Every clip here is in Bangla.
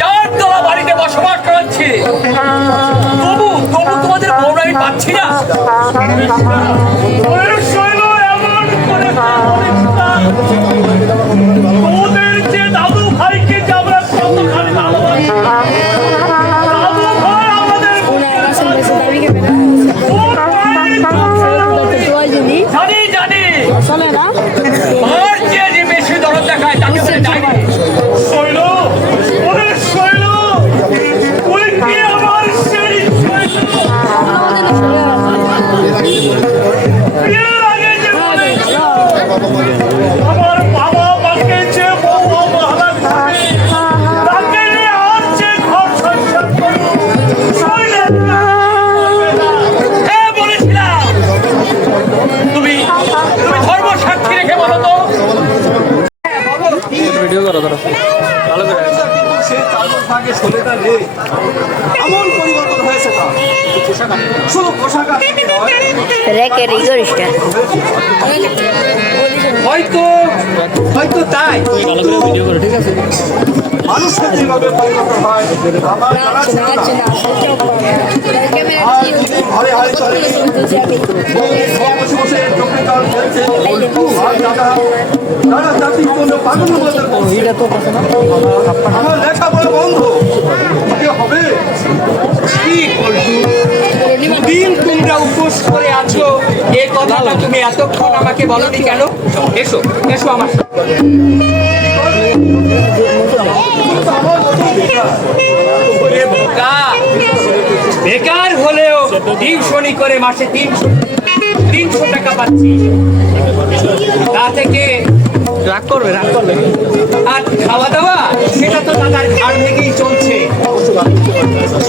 চারতলা বাড়িতে বসবাস করাচ্ছি, তবু তোমাদের বউরা আমি পাচ্ছি না। ওদের যে দাদু ভাইকে যে আমরা কতখানি ভালোবাসি, দাদু ভাই আমাদের জানি মার যে বেশি দরদ দেখায় তাকে জানি। শৈল, ওরে শৈল, ওই কি আমার সেই বিয়ের আগে যে আমার বাবা মাকে যে বউ মহারা তাকে নিয়ে আসছে ঘর সংসার করবো। বলেছিলাম তুমি ধর্ম সাক্ষী রেখে বলো তো। ভিডিও করো ধরো ভালো করে। এমন পরিবর্তন হয়েছে শুধু পোশাক হয়তো তাই ভালো করে ভিডিও করো, ঠিক আছে? মানুষের যেভাবে পরিবর্তন হয় আমার লেখাপড়া বন্ধ হবে। দিন তোমরা উপোস করে আছো, এ কথাটা তুমি এতক্ষণ আমাকে বলনি কেন? এসো এসো আমার বেকার হলেও টিউশনি করে মাসে 300 টাকা পাচ্ছি। তা থেকে রাগ করবে আর খাওয়া দাওয়া সেটা তো দাদার ঘাড় থেকেই চলছে।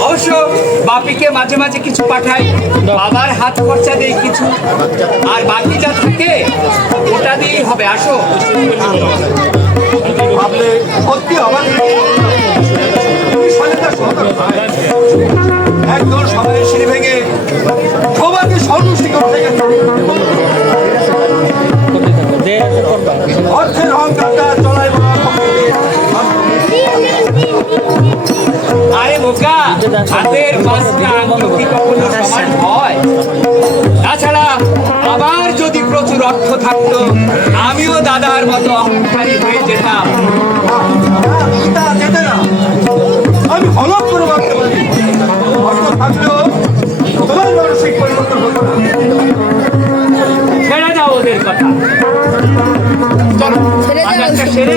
অবশ্য বাপিকে মাঝে মাঝে কিছু পাঠাই, বাবার হাত খরচা দেই কিছু, আর বাকি যা থাকে ওটা দিয়েই হবে। আসো ভাবলে সত্যি হবে একদম সবাই সিঁড়ি ভেঙে সবাইকে সর্বশিক্ষক থেকে অর্থের অহংকারটা চলাই। আরে বোকা, হাতের পাঁচটা আঙুল কি কখনো সমান হয়? তাছাড়া আবার যদি প্রচুর অর্থ থাকতো আমিও দাদার মতো অহংকারী হয়ে যেতাম। আমি হলক করে ভাবতে পারি অর্থ থাকলেও তোমার মানসিক পরিবর্তন হতো না। ছেড়ে দাও ওদের কথা, চলো সেরে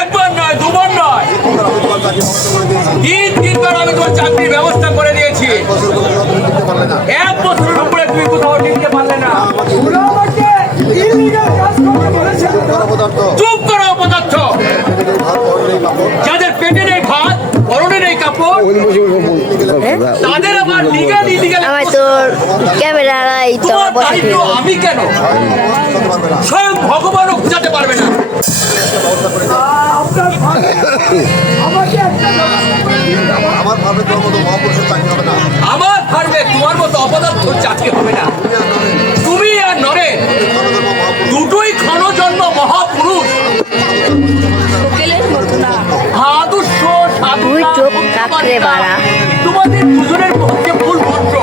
একবার নয় দুবার নয় 3-3বার আমি তোমার চাকরির ব্যবস্থা করে দিয়েছি। 1 বছরের উপরে তুমি কোথাও টিকতে পারলে না। চুপ করো অপদার্থ, যাদের পেটে নেই ভাত, পরনে নেই কাপড়, তাদের আবার লিগাল আমি কেন? স্বয়ং ভগবানও বুঝাতে পারবে না। আমার ভাববে তোমার মতো অপদার্থ চাকরি হবে না। তুমি আর নরে দুটোই ক্ষণজন্ম মহাপুরুষ, আদর্শ তোমাদের দুজনের পক্ষে ভুল মন্ত্র।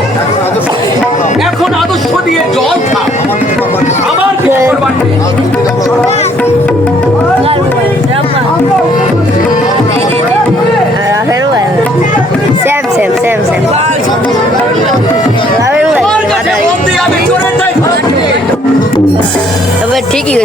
এখন আদর্শ দিয়ে জল খা, আমার কিছু করবার নেই। ঠিকই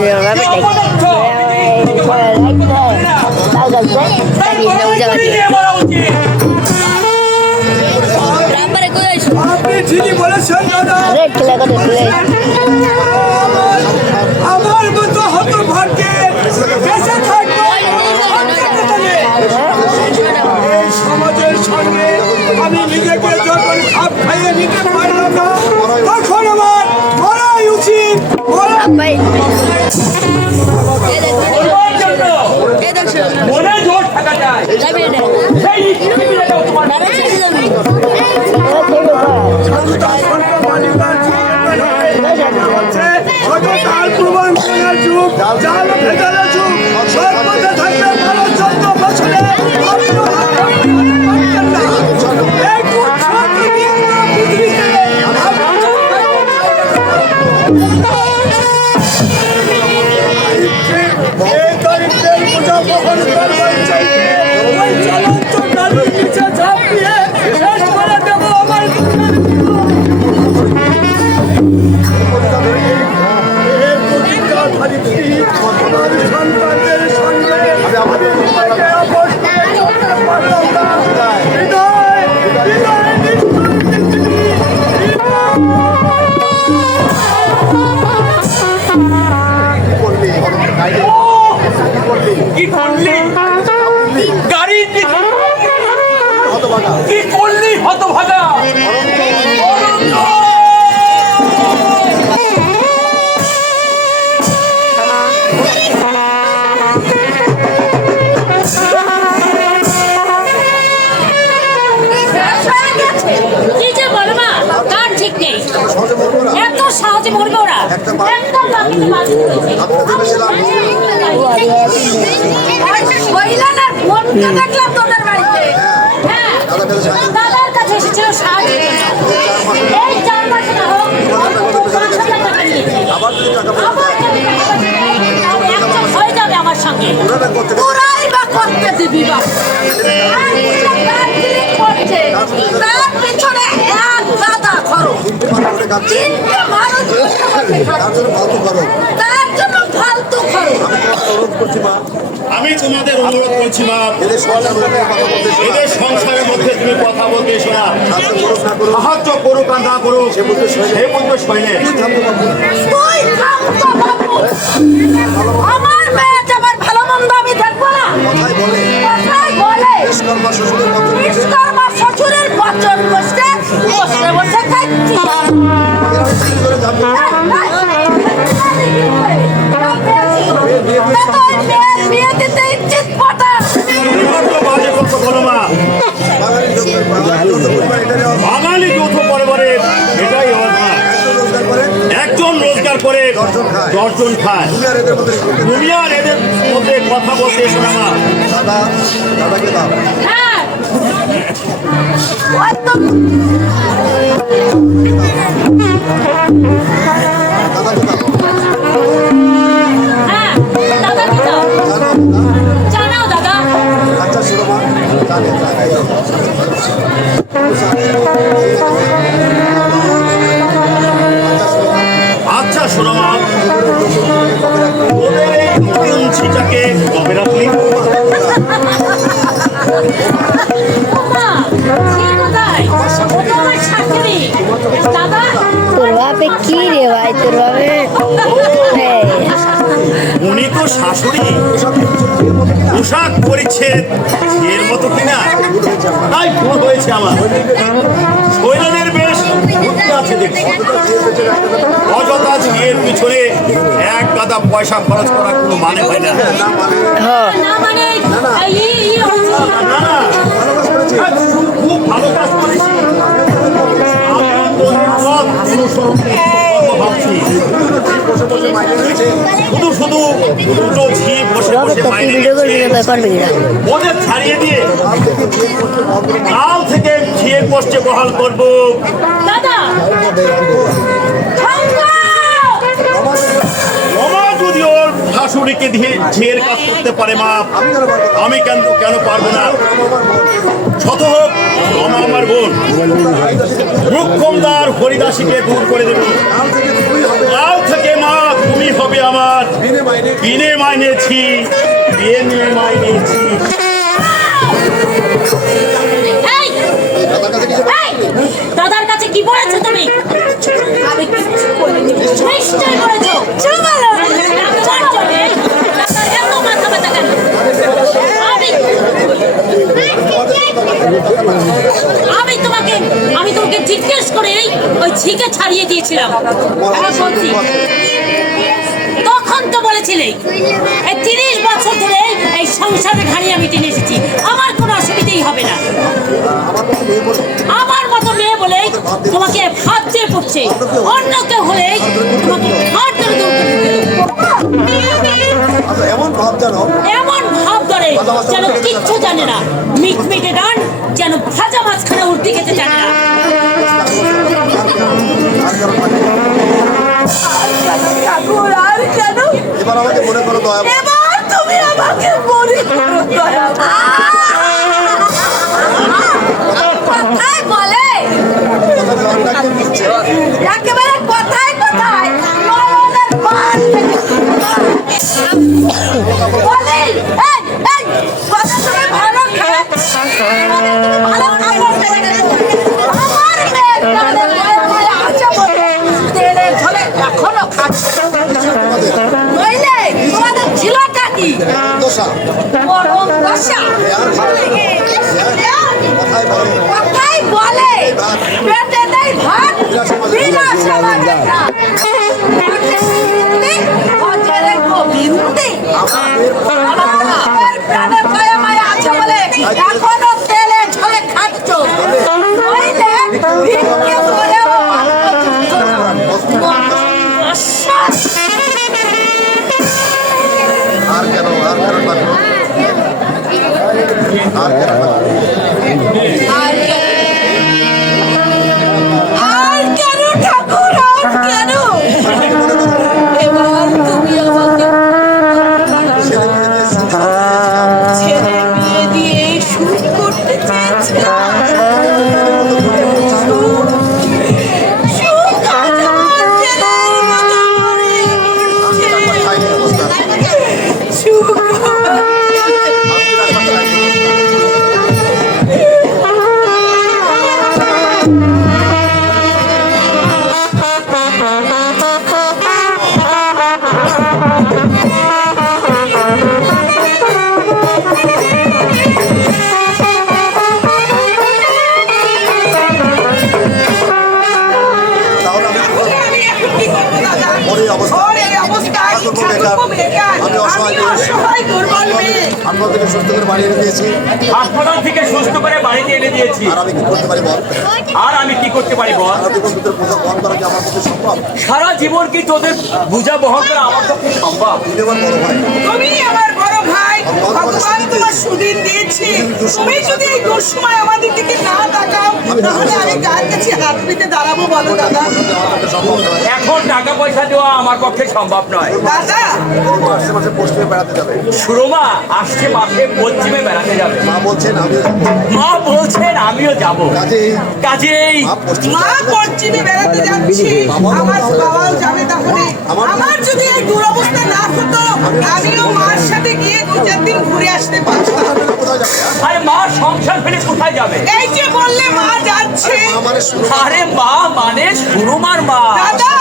আপনি ঠিকই বলেছেন দাদা। মনে জোর থাকা যায় সেই ইচ্ছাটাও তোমার কি করলি গাড়ি কি করলি হতভাগা এত সহজে মরবে ওরা একদম বাকিতে বাদ দেখলাম তোদের বাড়িতে হ্যাঁ দাদার কাছে এসেছিল সাহায্যের জন্য এই 4 মাস না হোক 5,000 টাকা নিয়েছে হয়ে যাবে আমার সঙ্গে তোরাই বা করতে দিবি বা তার পিছনে এক দাদা খরচ তিনটে মানুষ তার জন্য ফালতু খরচ আমি তোমাদের অনুরোধ করছি মা, এদের সংসারের মধ্যে তুমি কথা বলতে এসো না। সাহায্য করুক আর না করুক সে বুঝতে শৈলে আমার মেয়ে আমার ভালো মন্দ আমি দেখবো না কথায় বলে শ্বশুরের বচন বসে বসে বসে খাচ্ছি বিয়ে দিতে ইচ্ছিত পটা বাঙালি যৌথ পরিবারের এটাই অবস্থা। একজন রোজগার করে 10 জন খায়। তুমি আর এদের মধ্যে কথা বলতে এসো না মা। হ্যাঁ দাদা জানাও দাদা আচ্ছা শোনো মা, ওদের এই নতুন ছিটাকে কবে রাখলি? তোর বাপে কি রে ভাই তোর বাপে উনি তো শাশুড়ি, পোশাক পরিচ্ছেদ এর মতো কিনা, তাই ভুল হয়েছে আমার। শৈলাদের বেশ বুদ্ধি আছে দেখছি। অযথা ঝিয়ের পিছনে এক গাদা পয়সা খরচ করার কোনো মানে হয় না। খুব ভালো কাজ করেছি। শুধু শুধু দুটো ঝি বসে বসে ওদের ছাড়িয়ে দিয়ে কাল থেকে ঝিয়ের পোস্টে বহাল করবো। যদি ওর শাশুড়িকে দিয়ে ঝিয়ের কাজ করতে পারে মা, আমি কেন পারবো না? শত হোক আমার বোন রুক্ষমদার হরিদাসীকে দূর করে দেব। কাল থেকে মা তুমি হবে আমার বিনে মাইনেছি বিনে মাইনেছি। দাদার কাছে কি বলেছো তুমি? নিশ্চয় বলেছো। আমি তোমাকে জিজ্ঞেস করে ওই ঝিকে ছাড়িয়ে দিয়েছিলাম। তখন তো বলেছিলে এই 30 বছর ধরে এই সংসারে ঘাড়ি আমি টেনে এসেছি, আমার কোনো অসুবিধাই হবে না। আমার মতো মেয়ে বলে তোমাকে ভাবতে পড়ছে, অন্য কেউ হলে তোমাকে ঘাট ধরে দৌড় করে দিতে আচ্ছা, এমন ভাব জানো এমন ভাব ধরে যেন কিচ্ছু জানে না, মিটমিটে ডান যেন ভাজা মাছখানে উল্টে খেতে জানে না। ঠাকুর আর কেন এবার আমাকে মনে করো দয়া এবার তুমি আমাকে মনে করো দয়া কথাই বলে একেবারে কথায় কথায় মরণের পাশ বলে এই কথা তুমি ভালো খেয়ে ভালো কাপড় পরে আমার মেয়ের গালে গায়ে গায়ে আছে বলে তেলে ঝোলে এখনো খাচ্ছে বুঝলে তোমাদের ছিলটা কি দোষা পরম দশা কথাই বলে কথাই বলে পেটে নেই ভাত বিনা সমাজে ভাত অজরে গোবিন্দে প্রাণে মায়া মায়া আছে বলে এখনো তেলে ঝোলে খাচ্ছ বুঝলে ভিক্ষে করেও আর কেন পারবো আর কেন পারবো আর কেন ঠাকুর আর কেন এবার তুমি আমাকে ছেলে বিয়ে দিয়ে শুরু করতে চেয়েছিলে আমি অসহায় হাসপাতাল থেকে সুস্থ করে বাড়ি এনে দিয়েছি। হাসপাতাল থেকে সুস্থ করে বাড়িতে এনে দিয়েছি। আর আমি কি করতে পারি বল? আর আমি কি করতে পারি বল? সারা জীবন তোদের বোঝা বহন করা কি আমার পক্ষে সম্ভব? সারা জীবন কি তোদের বোঝা বহন করা আমার পক্ষে সম্ভব? তুই আমার বড় ভাই, তুমি আমার বড় ভাই, ভগবান তোমার সুদিন দিয়েছি। তুমি যদি এই দুঃসময় আমাদের দিকে না তাকাও তাহলে আমি কার কাছে হাত পেতে দাঁড়াবো বলো দাদা? আমার পক্ষে সম্ভব নয়। এখন টাকা পয়সা দেওয়া আমার পক্ষে সম্ভব নয়। দাদা মাসে মাসে পশ্চিমে বেড়াতে যাবে। সুরমা আসছে মাসে পশ্চিমে বেড়াতে যাবে। মা বলছেন আমি মা বলছেন আমিও যাব। কাজেই মা পশ্চিমে মা পশ্চিমে বেড়াতে যাচ্ছি, আমার বাবাও যাবে। তাহলে আমার যদি এই দুরবস্থা না হতো আমিও মার সাথে গিয়ে 2-4 দিন ঘুরে আসতে পারতাম। কোথায় যাবে? আরে মা সংসার ফেলে কোথায় যাবে? এই যে বললে মা যাচ্ছে, মানে আরে মা মানে সুরমার মা। দাদা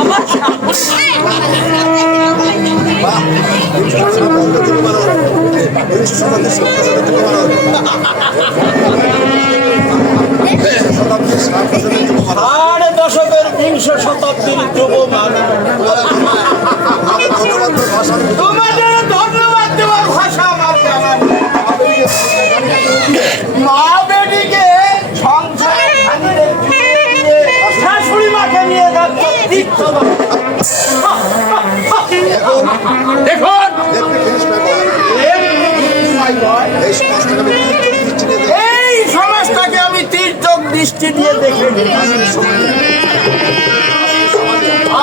আমার আর দশকের 20 শতাব্দীর যুবমান তোমাদের ধন্যবাদ দেওয়ার ভাষা আমার জানা নেই। মা বেটিকে সংসারে ভাঙিয়ে দিয়ে শাশুড়ি মাকে নিয়ে যাচ্ছে তীর্থবান। দেখুন এই সমাজটাকে আমি তীর্থক দৃষ্টি দিয়ে দেখে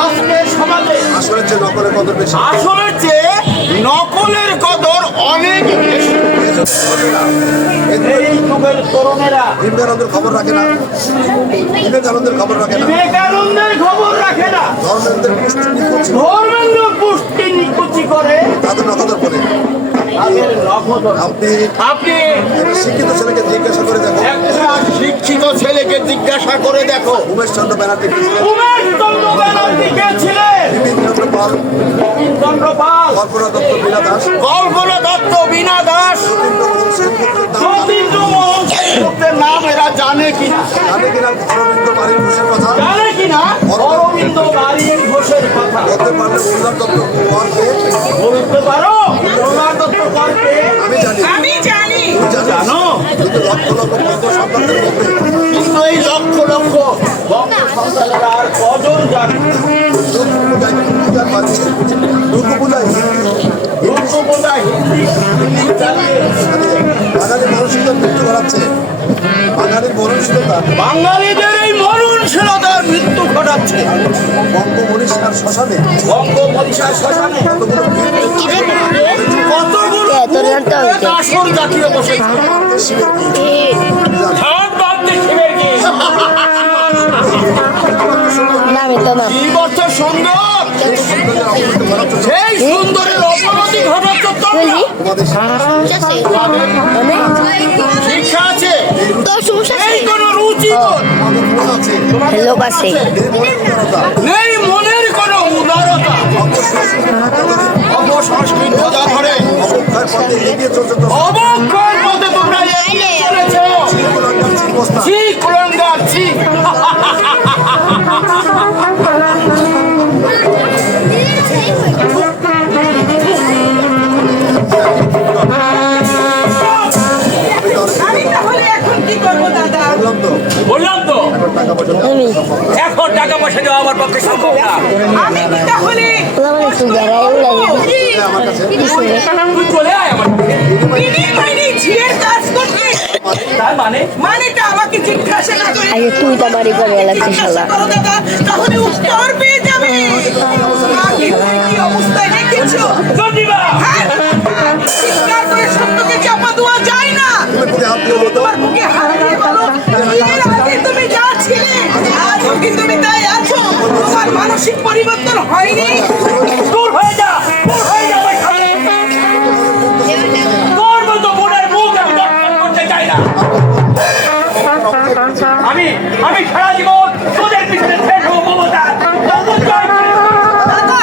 আজকে সমাজে আসলে যে নকলের কদর বেশি। আসলে যে নকলের কদর অনেক বেশি। এই যুগের তরুণেরা বিবেকানন্দের খবর রাখে না, বিবেকানন্দের খবর রাখে না, বিবেকানন্দের খবর রাখে না, ধর্মেন্দ্রের পুষ্টি নিখোঁজ, ধর্মেন্দ্র পুষ্টি নিকুচি করে তাদের নকদর করে। তাদের নখদর। আপনি একটা শিক্ষিত ছেলেকে জিজ্ঞাসা করে দেখো, একটা শিক্ষিত ছেলেকে জিজ্ঞাসা করে দেখো, উমেশ চন্দ্র ব্যানার্জি কে ছিলেন? উমেশ চন্দ্র ব্যানার্জি কে ছিলেন? বিপিন চন্দ্র পাল, বিপিন চন্দ্র পাল, কল্পনা দত্ত, বীণা দাস, কল্পনা দত্ত, বীণা দাস, রবীন্দ্রমোহন সেনগুপ্তের নাম সতীন্দ্রমোহন সেনগুপ্তের নাম এরা জানে কিনা? জানে কিনা? অরবিন্দ বাড়ির ঘোষের কথা জানে কিনা অরবিন্দ বাড়ির ঘোষের মুখের কথা বলতে পারলে অনুদান দত্ত কোয়ারকে বলতে পারো অনুদান দত্ত কোয়ারকে? আমি জানি জানো? কিন্তু লক্ষ লক্ষ বন্ধ সন্তানদের মধ্যে কিন্তু এই লক্ষ লক্ষ বঙ্গ সন্তানেরা আর কজন জানে? দুর্গা পূজায় দুর্গা পূজায় হিন্দি চালিয়ে বাঙালি মরণশীলতা মৃত্যু ঘটাচ্ছে। বাঙালির মরণশীলতা বাঙালিদের এই মরণশীলতার মৃত্যু ঘটাচ্ছে। বঙ্গমনীষার শ্মশানে বঙ্গমনীষার শ্মশানে কতগুলো কতগুলো তোর জানতে হবে তো। আসন জাতিয়ে বসেছে। ধান বাঁধতে শিবের কি? নামে তো নাম কি বছর সুন্দর, সেই সুন্দরের অবনতি ঘটাচ্ছে তোমরা। তোমাদের শিক্ষা আছে, তোর সমস্যা এই কোন রুচিবোধ, মন আছে, লোক আছে এই মনের উদারতা, নেই মনের কোন উদারতা। অপসংস্কৃত ধরা ধরে অবক্ষয়ের পথে এগিয়ে চলছে তো অবক্ষয়ের পথে তোমরা এগিয়ে চলেছো। অবস্থা। ছি কুলঙ্গার, ছি। আমি তাহলে এখন কি করবো দাদা? বললাম তো টাকা পয়সা আমি এখন টাকা পয়সা দেওয়া আমার পক্ষে সম্ভব না। আমি কি তাহলে আমার সুগার আমার কাছে তুই চলে আয় আমার কাছে। বিনিময়ে ঝিয়ের কাজ করতে তার মানে মানেটা আমাকে জিজ্ঞাসা না করে আগে তুই তো আমারই করে লাগছে শালা করো দাদা, তাহলে উত্তর পেয়ে যাবে। আগে তুমি কি অবস্থায় রেখেছো? চন্ডিবা, হ্যাঁ, চিৎকার করে সত্যকে চাপা দেওয়া যায় না। তুমি বুকে হাত দিয়ে বলো তো তোমার বুকে হাত দিয়ে বলো, এর আগে তুমি যা ছিলে আজও কি তুমি তাই আছো? তোমার মানসিক পরিবর্তন হয়নি? দূর হয়ে যা, দূর হয়ে যা আমার সামনে। তোর মতো বোনের মুখ আমি দর্শন করতে চাই না। আমি সারা জীবন তোদের পিছনে শেষ হবো মমতা। দাদা,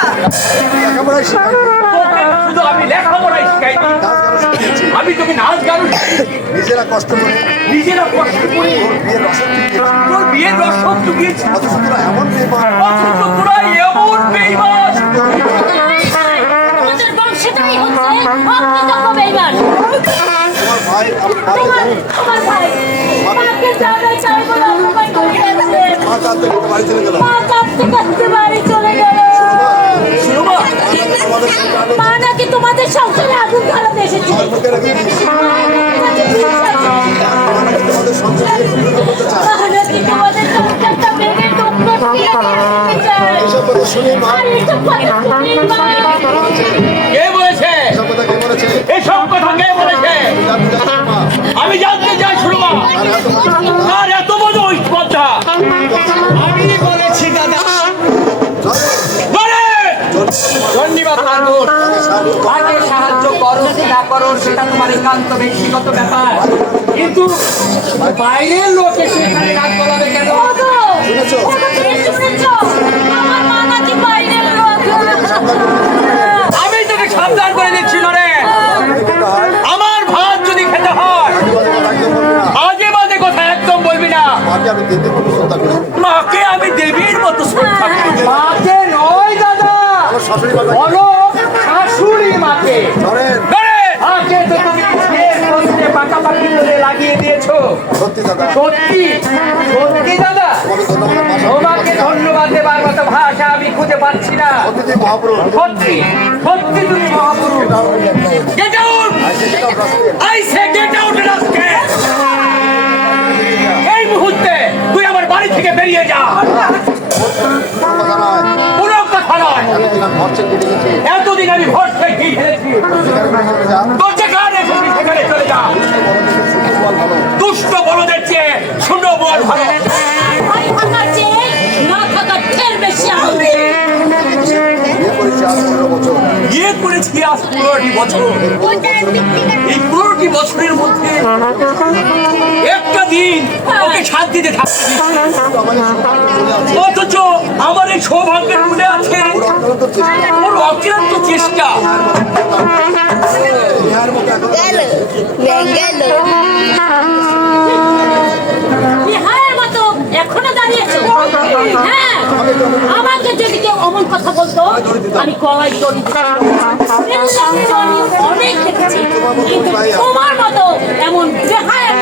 লেখাপড়ায় শেখায়, তোকে শুধু আমি লেখাপড়াই শিখাইনি, নাচ গানও শিখিয়েছি। আমি তোকে নাচ গান নিজেরা কষ্ট করে নিজেরা কষ্ট করে বিয়ের রসদ দিয়েছি। তোর বিয়ের রসদ চুকিয়েছি। অথচ তোরা এমন বেইমান, অথচ তোরা এমন বেঈমান। তোমাদের বংশটাই হচ্ছে অকৃতজ্ঞ বেঈমান। তোমার ভাই তোমার ভাই মাকে জানা চাই বলে অপমান করে গেছে। মা কাঁদতে কাঁদতে বাড়ি চলে গেল। মা কাঁদতে কাঁদতে বাড়ি চলে গেল। শুনো মা, তোমাদের সংসারে মা নাকি তোমাদের সংসারে আগুন ধরাতে এসেছে। বুকে রেখে দিয়েছি। তোমাদের সংসারে করতে চায়। মা নাকি তোমাদের সংসারটা ভেঙে টুকরো করে দিতে চায়। এসব কথা শুনে মা আর এসব কথা শুনে মা কে বলেছে এসব কথা কে বলেছে? এসব কথা? কে বলেছে? জানতে চাচ্ছি মা। আমি জানতে চাই। শুনো মা, আর এত বড় আর এত বড় স্পর্ধা আমি বলেছি দাদা। বলে ধন্যবাদ ঠাকুর। মাকে সাহায্য করো কি না করো সেটা তোমার একান্ত ব্যক্তিগত ব্যাপার, কিন্তু বাইরের লোক এসে এখানে নাক গলাবে কেন? ওগো, ওগো, তুমি শুনেছো? আমার মা নাকি বাইরের লোক। আমি তোকে সাবধান করে দিচ্ছি রে, আমার ভাত যদি খেতে হয় আজে বাজে কথা একদম বলবি না। মাকে আমি দিতে কোনো শ্রদ্ধা করি। মাকে আমি দেবীর মতো শ্রদ্ধা করি। মাকে নয় দাদা, আমার শাশুড়ি মা বলো শাশুড়ি মাকে। ধরেন আগে তো তুমি বিয়ের মধ্যে পাকাপাকি করে লাগিয়ে দিয়েছো। সত্যি দাদা, সত্যি সত্যি দাদা, তোমাকে ধন্যবাদ মা। তোমাকে ধন্যবাদ দেবার মতো ভাষা আমি খুঁজে পাচ্ছি না। সত্যি তুমি মহাপুরুষ। সত্যি সত্যি তুমি মহাপুরুষ। Get out! I say get out, rascal! এই মুহূর্তে তুই আমার বাড়ি থেকে বেরিয়ে যা। কোনো কথা নয়। এতদিন আমি ভোট খেয়ে ঘি ঢেলেছি। তোর যেখানে এসেছি সেখানে চলে যা। দুষ্ট বড়দের চেয়ে শূন্য বল ভালো। ভাই থাকার চেয়ে না থাকার ঢের বেশি আনন্দ। বিয়ে করেছি আজ 15টি বছর। এই 15টি বছরের মধ্যে একটা দিন ওকে শান্তিতে থাকতে দিচ্ছি। অথচ আমার এই সৌভাগ্যের মূলে আছে ওর অক্লান্ত চেষ্টা। বিহারের মতো এখনো দাঁড়িয়েছো? হ্যাঁ, আমাকে যদি কেউ অমন কথা তো আমি গলায় দড়ি অনেক দেখেছি, কিন্তু তোমার মতো এমন বেহায়া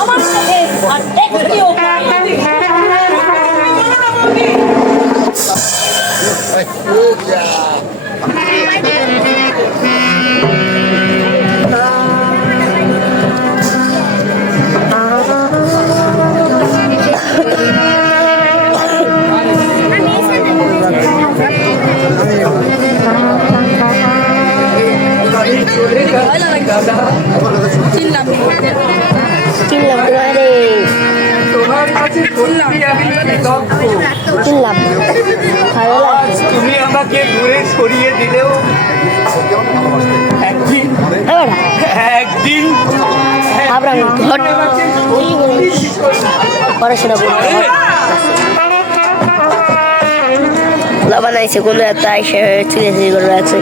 আমার সাথে আর একটিও পাইনি। চিনলাম তোমারে, তোমার কাছে সত্যি আমি কৃতজ্ঞ। চিনলাম, ভালো আজ লাগছে। তুমি আমাকে দূরে সরিয়ে দিলেও একদিন একদিন আমরা ঘর আমাকে সত্যি পড়াশোনা করবো, বানাইছে কোনো একটা আইসে চিড়ে করে রাখছে,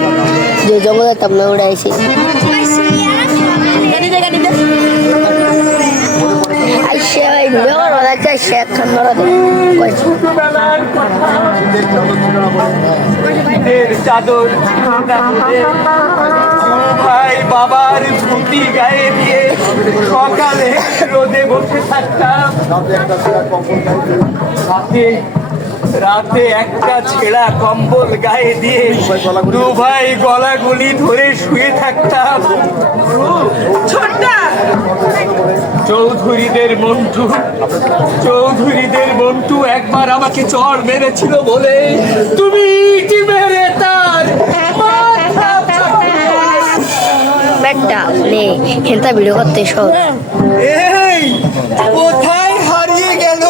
যে জঙ্গলের তামনা উড়াইছে আইসে ব্যবহার রাখছে, আইসে একখান ধরা ছোটবেলার কথা, ঈদের চাদর ভাই বাবার ধুতি গায়ে দিয়ে সকালে রোদে বসে থাকতাম। রাতে একটা ছেঁড়া কম্বল গায়ে দিয়ে দু ভাই গলাগুলি ধরে শুয়ে থাকতাম। চৌধুরীদের মন্টু একবার আমাকে চড় মেরেছিল বলে তুমি কি মেরে তার ব্যাগটা নে হেনটা ভিডিও করতে সব এই কোথায় হারিয়ে গেল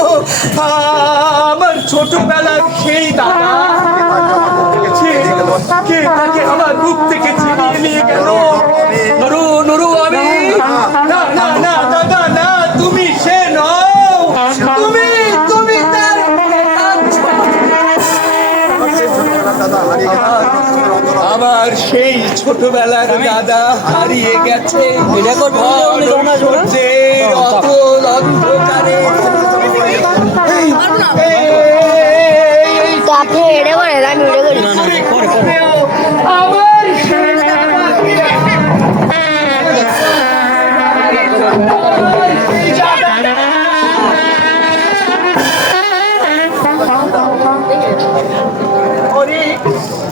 আমার ছোটবেলার সেই দাদা? কে তাকে আমার বুক থেকে ছিনিয়ে নিয়ে গেল? নুরু নুরু আমি না না না দাদা না, তুমি সে নও, তুমি তার আমার সেই ছোটবেলার দাদা হারিয়ে গেছে সূর্যের অতল অন্ধকারে। তো আপনি এটা করেন, আমি ভিডিও করি। আমার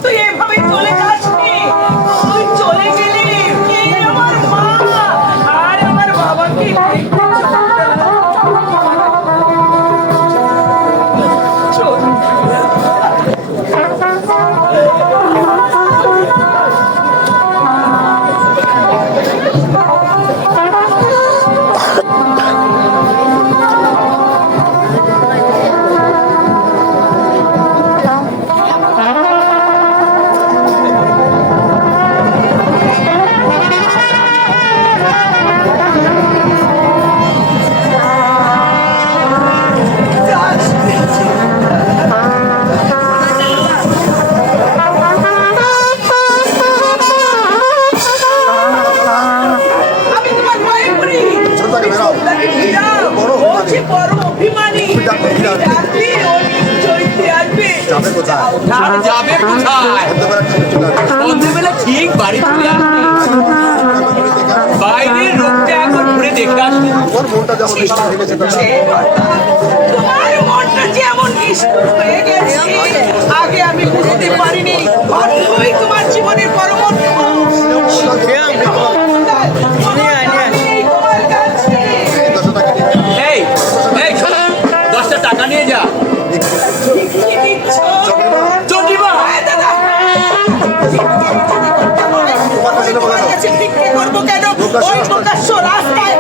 তুই এভাবে চলে যাসনি, তুই চলে গেলি, কে আমার মা আর আমার বাবাকে যাবে কোথায়? যাবে কোথায়? সন্ধ্যেবেলা ঠিক বাড়ি চলে আসবে। বাইরের রোগটা এখন ঘুরে দেখে আসবে। ওর মনটা যেমন মিষ্টি হয়ে গেছে দাদা। তোমার মনটা যেমন নিষ্ঠুর হয়ে গেছে, আগে আমি বুঝতে পারিনি অর্থই তোমার জীবনের পরম এই এই শোনো, 10টা টাকা নিয়ে যা। চন্ডিমা করবো কেন? ওই প্রকাশ্য রাস্তায়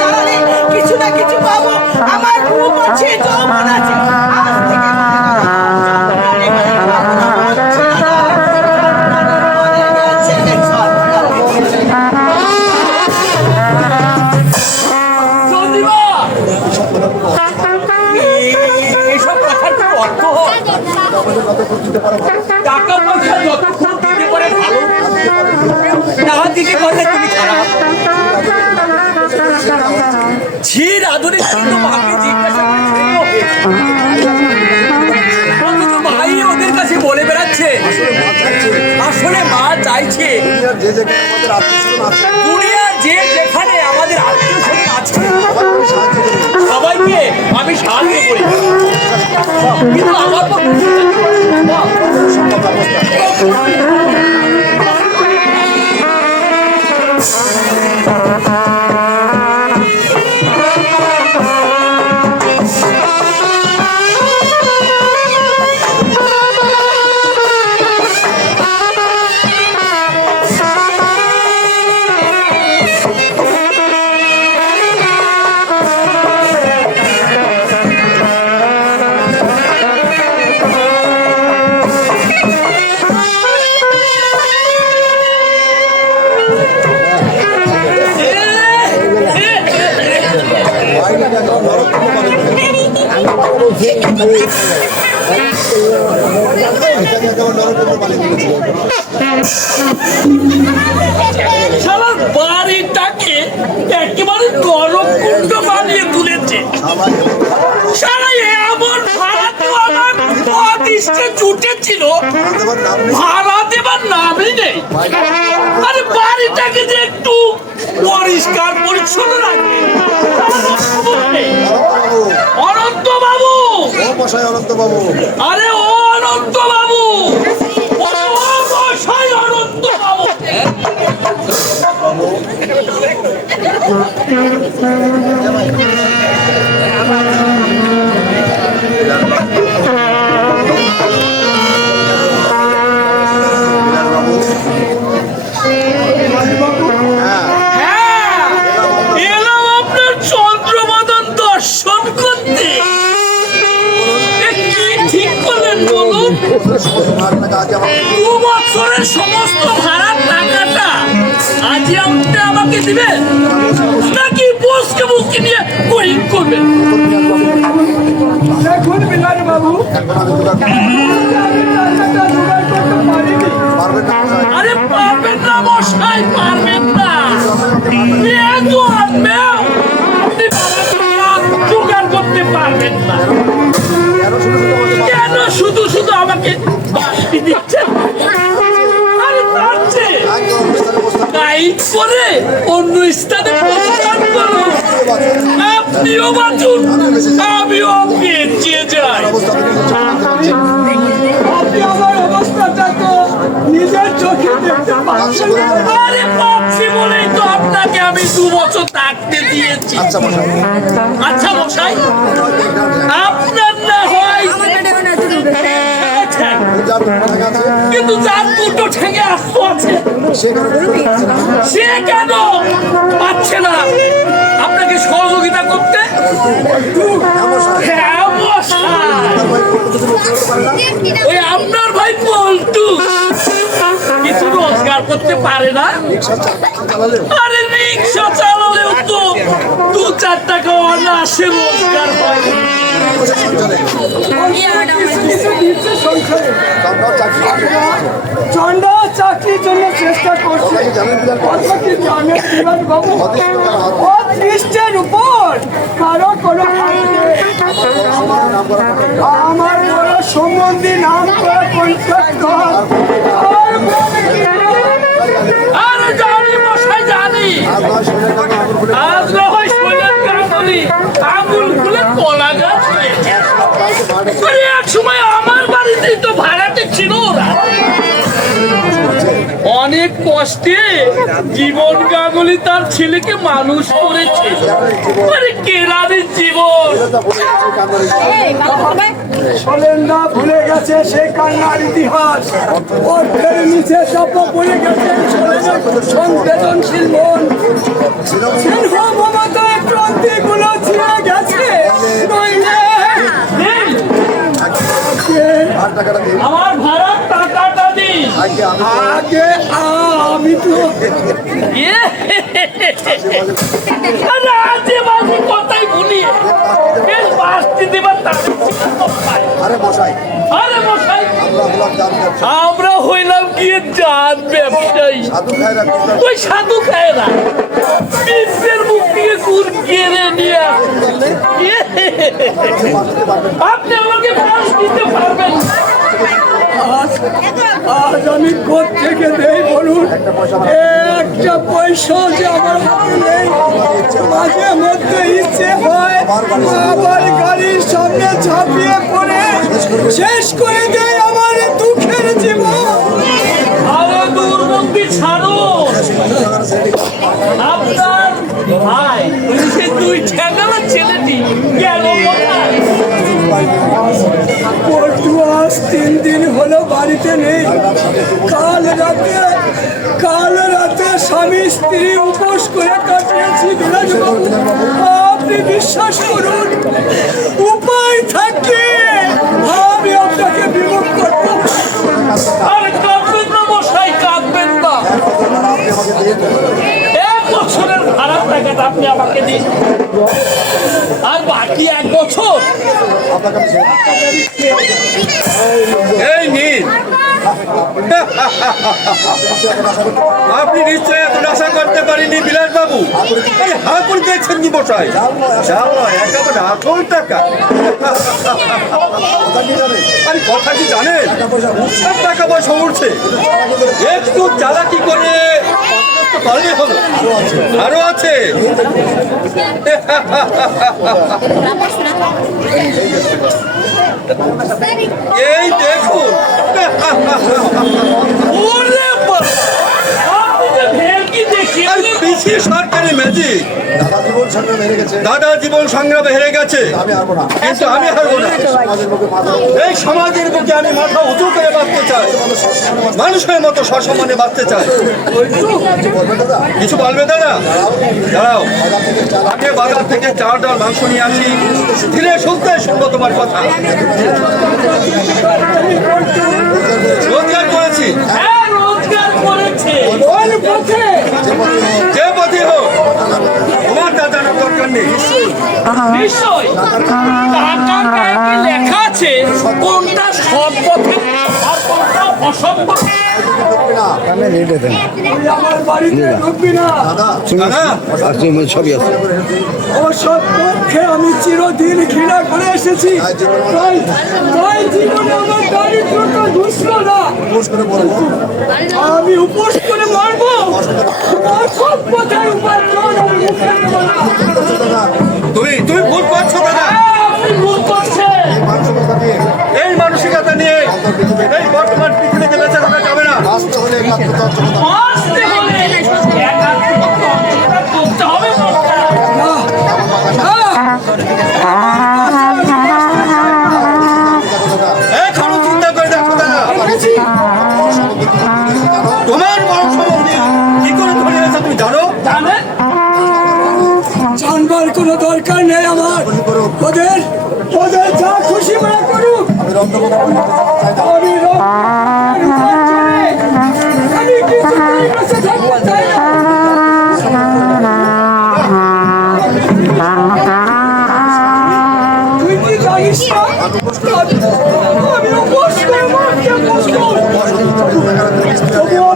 দাঁড়ালে কিছু না কিছু পাবো। আমার রূপ আছে, যৌবন আছে, আজ থেকে এইসব কথার কোনো অর্থ টাকা পয়সা যতক্ষণ দিতে পারে ভালো, না দিতে পারলে তুমি খারাপ। ঝির আধুনিক মাকে জিজ্ঞাসা করে ভাই ওদের কাছে বলে যে যেখানে আমাদের আত্মীয় আছে দুনিয়ার যে যেখানে আমাদের আত্মীয় স্বজন আছে সবাইকে সাহায্য করুন। সবাইকে আমি সাহায্য করি, কিন্তু আমার পক্ষে সম্ভব ব্যবস্থা সারা বাড়িটাকে একেবারে নরকুণ্ড বানিয়ে তুলেছে। সারা এমন ভাড়া তো আমার অদৃষ্টে জুটেছিল, ভাড়া দেবার নামই নেই। আরে বাড়িটাকে যে একটু পরিষ্কার পরিচ্ছন্ন রাখবে। অনন্ত বাবু, মশাই অনন্ত বাবু, আরে ও অনন্ত বাবু, ও মশাই অনন্ত বাবু, এলাম আপনার চন্দ্রবদন দর্শন করতে। কি ঠিক করলেন বলুন? 8 টাকা আগে আমার 2 বছরের সমস্ত ভাড়ার টাকাটা আজই আপনি আমাকে দিবেন, নাকি বসকে বসকে নিয়ে করিং করবেন? দেখুন বিলাস বাবু, পারবেন না মশাই। আরে পারবেন না মশাই, পারবেন না। এ তো আনবেও, আপনি ভাড়াটা জোগাড় করতে পারবেন না। কেন শুধু শুধু আমাকে বাসি দিচ্ছেন? আরে তার চেয়ে গাইড করে অন্য স্থানে প্রস্থান করুন। আপনিও বাঁচুন, আমিও বেঁচে যাই। আপনি আমার অবস্থাটা তো নিজের চোখে দেখতে পাচ্ছেন। আরে পাচ্ছি বলেই তো আপনাকে আমি 2 বছর থাকতে দিয়েছি। আচ্ছা মশাই, আচ্ছা মশাই, আপনার না হয় যার টাকা আছে কিন্তু যার 2টো ঠেঙে আস্ত আছে, সে কেন পাচ্ছে না আপনাকে সহযোগিতা করতে? হ্যাঁ মশাই, ওই আপনার ভাই পল্টু কিছু রোজগার করতে পারে না? আরে রিক্সা চালালেও তো 2-4 টাকা অনায়াসে রোজগার হয়। চন্ডা চাকরির জন্য চেষ্টা করছে। কথা কি জানেন বিলাস বাবু, ও দৃষ্টের উপর কারো কোনো হাত নেই। আমার বড় সম্বন্ধী নাম করে কন্ট্রাক্টর। আরে জানি মশাই, জানি। আজ না হয় শৈলের গাঙ্গুলি আঙুল খুলে কলা গাছ হয়েছে। আরে এক সময় আমার বাড়িতেই তো ভাড়াতে ছিল ওরা। অনেক কষ্টে জীবন গাঙ্গুলি তার ছেলেকে মানুষ করেছে। আরে কেরানির জীবন। শোনেন না, ভুলে গেছে সেই কান্নার ইতিহাস। অর্থের নিচে চাপা পড়ে গেছে সংবেদনশীল মন। সিংহ মমতায় ক্রান্তিগুলো ছিঁড়ে গেছে। নইলে টাকাটা দিন। আমার ভাড়ার টাকাটা দিন। আগে আমি তো আরে আজে বাজে কথাই বলি, বেশ বাস্তি দেবার তার আরে মশাই, আরে মশাই, আমরা হলাম জাত ব্যবসা। আমরা হইলাম গিয়ে জাত ব্যবসায়ী। সাধু খায়রা ওই সাধু খায় না, পিঁপড়ের মুখ থেকে গুড় কেড়ে নিয়ে আসে। আপনি আমাকে বাস দিতে পারবেন? আজ আমি কোথা থেকে দেই বলুন? একটা পয়সা যে আমার হাতে নেই, মাঝে মধ্যে ইচ্ছে হয় আবার গাড়ির সামনে ঝাঁপিয়ে পড়ে শেষ করে দেয় আমার দুঃখের জীবন। আরে দুর্বৃত্তি ছাড়ো, আপনার ভাই সে দুই ঠেঙ্গালা ছেলেটি গেল কোথায়? পটু আজ 3 দিন হলো বাড়িতে নেই। কাল রাতে স্বামী স্ত্রী উপোস করে কাটিয়েছি বিলাসবাবু। আপনি বিশ্বাস করুন, উপায় থাকলে আমি আপনাকে বিমুখ করতাম। আরে কাঁদবেন না মশাই, কাঁদবেন না। 1 বছরের ভাড়ার টাকাটা আপনি আমাকে দিন, আর বাকি 1 বছর এই নিন। আপনি নিশ্চয়ই এত আশা করতে পারেননি বিলাস বাবু। হাতুল দেখছেন কি মশাই? চাল নয়, একেবারে আসল টাকা। আরে কথা কি জানেন? সব টাকা পয়সা উঠছে, একটু চালাকি করে পারলে হলো। আরো আছে। এই দেখুন। ওরে বাবা, আপনি যে ভেলকি দেখিয়ে আরে পিছিয়ে সরকারি ম্যাজিক। দাদা জীবন সংগ্রাম হেরে গেছে, দাদা জীবন সংগ্রামে হেরে গেছে, আমি হারবো না। কিন্তু আমি হারবো না। সমাজের বুকে মাথা এই সমাজের বুকে আমি মাথা উঁচু করে বাঁচতে চাই, মানুষের মতো সসম্মানে বাঁচতে চাই। বলবে দাদা, কিছু বলবে দাদা? দাঁড়াও, বাজার থেকে চাল আগে বাজার থেকে চাল ডাল মাংস নিয়ে আসি, ধীরে সুস্থে শুনবো তোমার কথা। রোজগার করেছি, হ্যাঁ, রোজগার করেছে। কোন পথে? যে পথে হোক, তোমার তা জানার দরকার নেই। নিশ্চয় টাকার গায়ে লেখা আছে কোনটা সৎ পথে আর কোনটা অসৎ পথে। ঢুকবে না। তুই আমার বাড়িতে ঢুকবি না। দাদা, দাদা, অসৎ পক্ষে আমি চিরদিন ঘৃণা করে এসেছি। তাই জীবনে আমার দারিদ্রতা দুষ্ণ না। উপোস করে বলবো, আমি উপোস করে মারবো। অসৎ পথে উপার্জন আমি মুখে নেব না। দাদা, তুমি ভুল করছো দাদা। আপনি ভুল করছেন। মানসিকতা নিয়ে এই মানসিকতা নিয়ে এই বর্তমান পৃথিবীতে বেঁচে থাকা যাবে না। বাঁচতে হলে একাত্মতা অর্জন করতে হবে। বাঁচতে হলে একাত্মতা অর্জনটা করতে হবে মশাই। এখনো চিন্তা করে দেখো দাদা, তোমার বংশ মন্দির কি করে ধরে আছে তুমি জানো? জানেন, জানবার কোনো দরকার নেই আমার। ওদের যা খুশি মনে করুক। আমি রক্তপথা পরিবর্তন চাই না। আমি আমি কিছুতেই বেঁচে থাকতে চাই না। তুই কি জানিস না? আমি উপোস করে মারতে প্রস্তুত। তবুও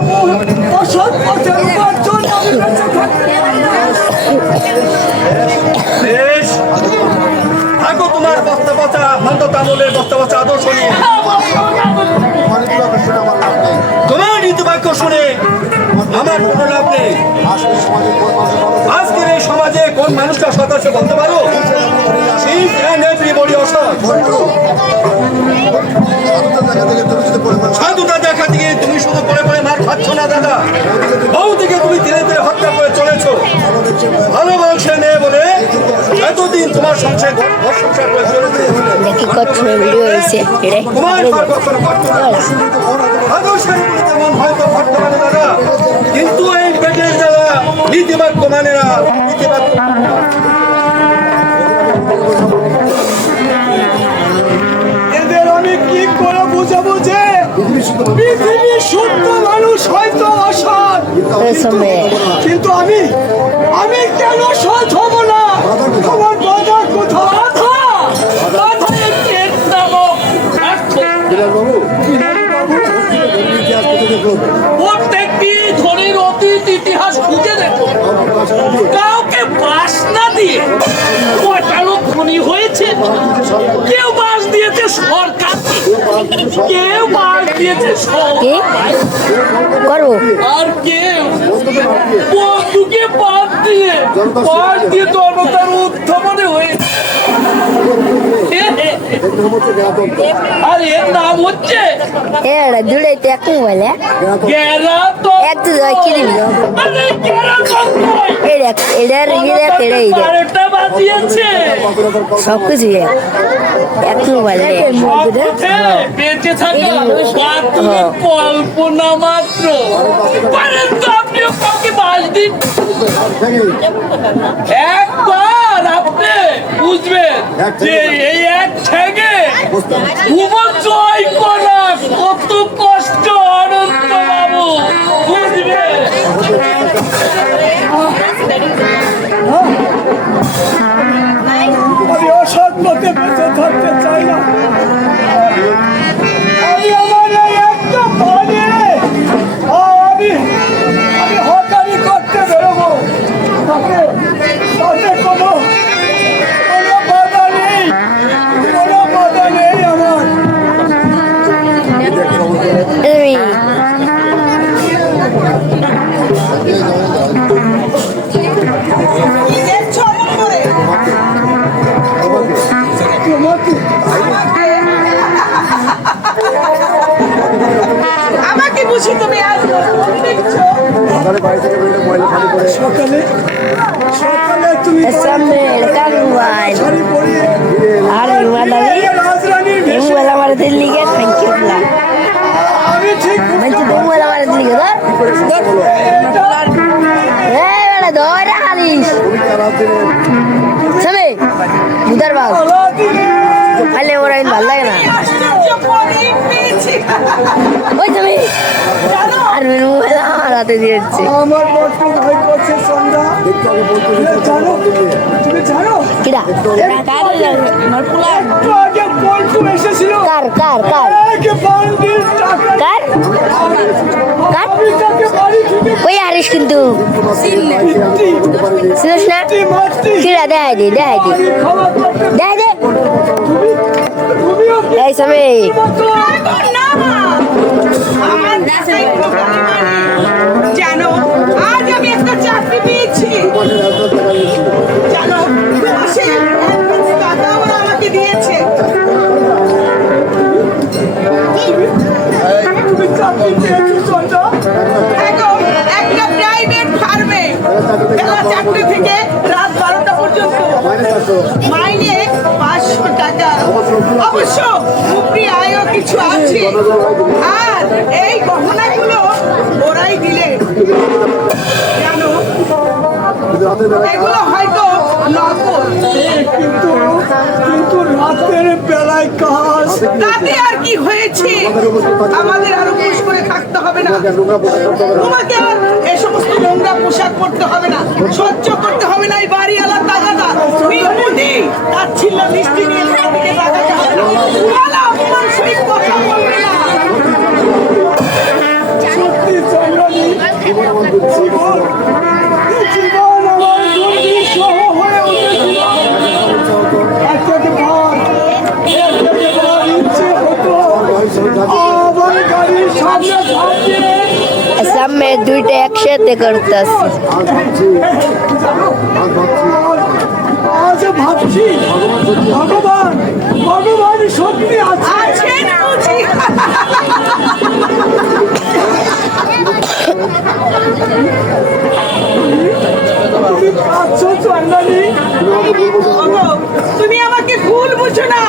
অসৎ পথে উপার্জন আমি বেঁচে থাকতে পারি না। বেশ, থাকো তোমার বস্তা পচা অন্তত আমলের বস্তা পচা আদর্শ নিয়ে। মানে কি ব্যাপার সেটা আমার লাভ নেই। তোমার নীতিবাক্য শুনে আমার কোনো লাভ নেই। আসলে সমাজের কোন মানুষের ভালো থাকে? আজকের এই সমাজে কোন মানুষটা সৎ আছে বলতে পারো? Each and everybody অসৎ। সাধুতা দেখা দিলে তুমি যদি পরিবার সাধুতা দেখা দিয়ে তুমি শুধু পরে পরে মার খাচ্ছ না দাদা, বউ থেকে তুমি ধীরে ধীরে হত্যা করে চলেছো। ভালো বংশে নেই বলে এতদিন তোমার সংসার ঘর সংসার করে চলেছে। দেখি কত ভিডিও হয়েছে এটা তোমার ঘর কখনো করতো না। আদর্শের বিরুদ্ধে মন হয়তো ঘটতে পারে দাদা, কিন্তু এই পেটের যারা নীতিবাক্য মানে না, নীতিবাক্য মানে না। এদের আমি কি করে বুঝাবো যে পৃথিবীর শুদ্ধ মানুষ হয়তো অসৎ, কিন্তু আমি কেন সৎ হব না? আমার বাধা কোথায়? বাধা এই পেট নামক প্রত্যেকটি ধনীর অতীত ইতিহাস খুঁজে দেখো, কাউকে বাস না দিয়ে কয়টা লোক ধনী হয়েছে, কেউ বাস দিয়েছে সরকারকে, কেউ মার দিয়েছে সব। কি করবো? আর কেউ বন্ধুকে বাদ দিয়ে জনতার উত্থাপনে হয়েছে। আর এর নাম হচ্ছে এটা দূরাইতে এক মোবাইল গেরা তো এক তো কি দিবি? আরে গেরা নয়, এটার বারোটা বাজিয়েছে। সব কিছু এক মোবাইল সবকিছু বেঁচে থাকা বাতুলের কল্পনা মাত্র। পারেন তো আপনিও কাউকে বাস দিন। একবার আপনি বুঝবেন যে এই এক ঠেগে ভুবন জয় করা কত কষ্ট। অনন্ত বাবু বুঝবেন। আমি অসৎ পথে বেঁচে থাকতে চাই না। আমি আমার এই একটা ফলে আমি হকারি করতে বেরোবো। তাতে কোনো বাধা নেই, কোনো বাধা নেই আমার। আমাকে বুঝি তুমি আজ দেখছো সকালে সকালে তুমি সামনে কার মোবাইল আর মোবাইল রাজরানীর বেশে মোবাইল আমার দিল্লি গে থ্যাংক ইউ বলা আমি ঠিক মানে মোবাইল আমার দিল্লি গে বেড়া ধরে হারিস সবে বুদার বাবু খালি ওরা ভালো লাগে না আশ্চর্য পরে পেয়েছি। ওই তুমি আর মোবাইল আমার হাতে দিয়েছে আমার বস্তু ভাই করছে সন্ধ্যা। জানো তুমি জানো কিরা একটু আগে পল্টু এসেছিল। কার কার কার এক বান্ডিল টাকা কার কার আমি তাকে বাড়ি থেকে ওই আরিস কিন্তু শুনিস না মারছি। কিরা দেখাই দে খাওয়া করতে দেখাই দে তুমিও এই সময় না, আমার দেশে জানো আজ আমি একটা চাকরি পেয়েছি। জানো মাসে 1,000 টাকা ওরা আমাকে দিয়েছে। তুমি চাকরি পেয়েছো সন্ধ্যা। দেখো, একটা প্রাইভেট ফার্মে বেলা 4টে থেকে রাত 12টা পর্যন্ত মাইনে 500 টাকা। অবশ্য উপরি আয়ও কিছু আছে। আর এই গহনাগুলো ওরাই দিলে। জানো এগুলো হয়তো নকল। কিন্তু কিন্তু রাতের বেলায় কাজ তাতে আর কি হয়েছে? আমাদের আরো খুশ করে থাকতে হবে না। তোমাকে আর এই সমস্ত নোংরা পোশাক পরতে হবে না, সহ্য করতে হবে না এই বাড়িওয়ালার টাকাটা। বিভূতি তাচ্ছিল্য দৃষ্টি নিয়ে তোমাকে তাকাতে হবে না। বলো, অপমানসূচক কথা বলবে না। সত্যি চন্দ্রানী জীবন আমার দুর্বিষহ হয়ে উঠেছিল। একবার ইচ্ছে হতো আমার গাড়ির সামনে ঝাঁপিয়ে সামনে দুইটা একসাথে করতেছি আজ ভাবছি ভগবান সত্যি আছে। আছেন বুঝি? তুমি কাঁদছো চন্দ্রানী। ওগো, তুমি আমাকে ভুল বুঝো না।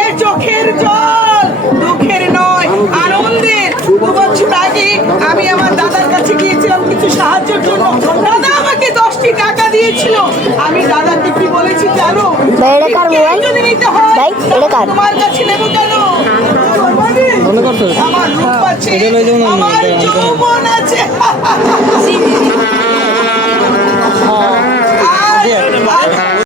এ চোখের জল দুঃখের নয়, আনন্দের। 2 বছর আগে আমি আমার দাদার কাছে গিয়েছিলাম কিছু সাহায্যের জন্য। দাদা আমাকে 10টি টাকা দিয়েছিল। আমি দাদাকে কি বলেছি জানো? ভাই, এটা কার মোবাইল? যদি নিতে হয় ভাই, এটা কার? তোমার কাছে নেবো কেন? আমার রূপ আছে, আমার যৌবন আছে। আর